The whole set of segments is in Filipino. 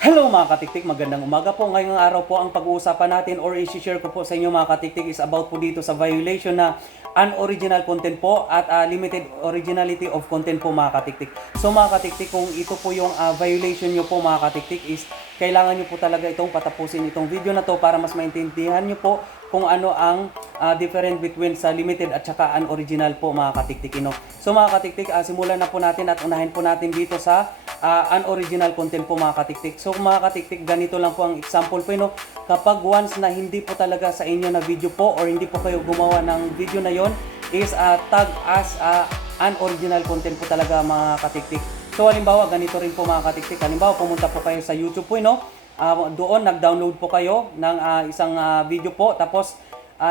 Hello mga katiktik, magandang umaga po. Ngayong araw po ang pag-uusapan natin or i-share ko po sa inyo mga katiktik is about po dito sa violation na unoriginal content po at limited originality of content po mga katiktik. So mga katiktik, kung ito po yung violation nyo po mga katiktik is kailangan nyo po talaga itong patapusin itong video na to para mas maintindihan nyo po kung ano ang different between sa limited at saka unoriginal po mga katiktik. So mga katiktik, simulan na po natin at unahin po natin dito sa unoriginal content po mga katiktik. So mga katiktik, ganito lang po ang example po kapag once na hindi po talaga sa inyo na video po or hindi po kayo gumawa ng video na yon is tag as unoriginal content po talaga mga katiktik. So halimbawa ganito rin po mga katiktik, halimbawa pumunta po kayo sa YouTube po doon nag-download po kayo ng isang video po tapos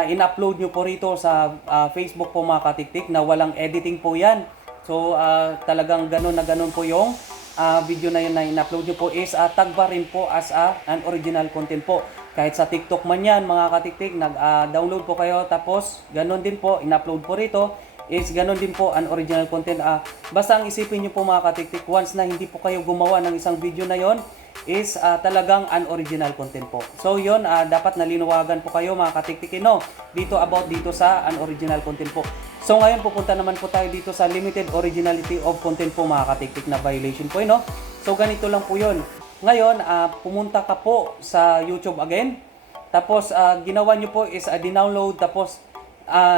in-upload nyo po rito sa Facebook po mga katiktik na walang editing po yan. So talagang ganun na ganun po yung video na yun na in-upload nyo po is tag pa rin po as an original content po. Kahit sa TikTok man yan mga katiktik, nag-download po kayo tapos ganun din po, in-upload po rito is ganun din po an original content. Basta ang isipin nyo po mga katiktik, once na hindi po kayo gumawa ng isang video na yon is talagang unoriginal content po. So yun, dapat nalinawagan po kayo mga katiktik dito about dito sa unoriginal content po. So ngayon pupunta naman po tayo dito sa limited originality of content po mga katiktik na violation po So ganito lang po yun. Ngayon, pumunta ka po sa YouTube again. Tapos ginawa nyo po is dinownload tapos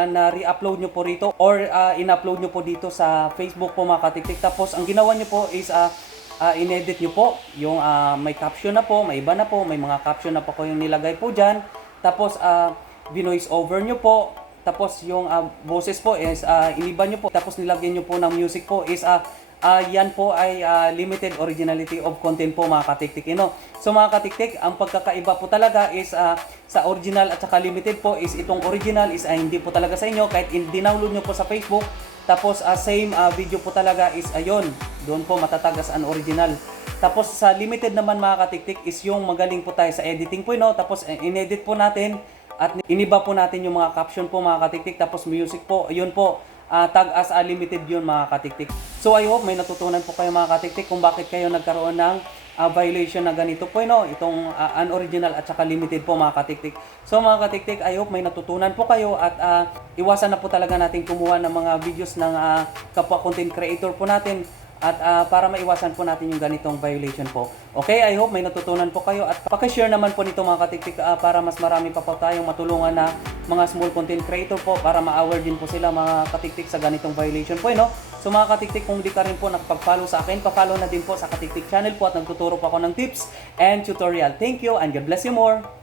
na re-upload nyo po rito or in-upload nyo po dito sa Facebook po mga katiktik. Tapos ang ginawa nyo po is in-edit nyo po yung may caption na po, may iba na po, may mga caption na po kayong nilagay po dyan. Tapos binoise over nyo po. Tapos yung boses po is iniba nyo po. Tapos nilagyan nyo po ng music po is yan po ay limited originality of content po mga katiktik. So mga katiktik, ang pagkakaiba po talaga is sa original at saka limited po is itong original is hindi po talaga sa inyo kahit in-download nyo po sa Facebook. Tapos same video po talaga is ayon, doon po matatagas ang original. Tapos sa limited naman mga katiktik is yung magaling po tayo sa editing po tapos in-edit po natin at iniba po natin yung mga caption po mga katiktik. Tapos music po, yun po tag as limited yun mga katiktik. So I hope may natutunan po kayo mga katiktik kung bakit kayo nagkaroon ng violation na ganito po itong unoriginal at saka limited po mga katiktik. So mga katiktik, I hope may natutunan po kayo at iwasan na po talaga natin kumuha ng mga videos ng kapwa content creator po natin at para maiwasan po natin yung ganitong violation po. Okay, I hope may natutunan po kayo at pakishare naman po nito mga katiktik para mas marami pa po tayong matulungan na mga small content creator po para ma-aware din po sila mga katiktik sa ganitong violation po So mga katiktik, kung di ka rin po nakapag-follow sa akin, pa-follow na din po sa Katiktik channel po at nagtuturo po ako ng tips and tutorial. Thank you and God bless you more!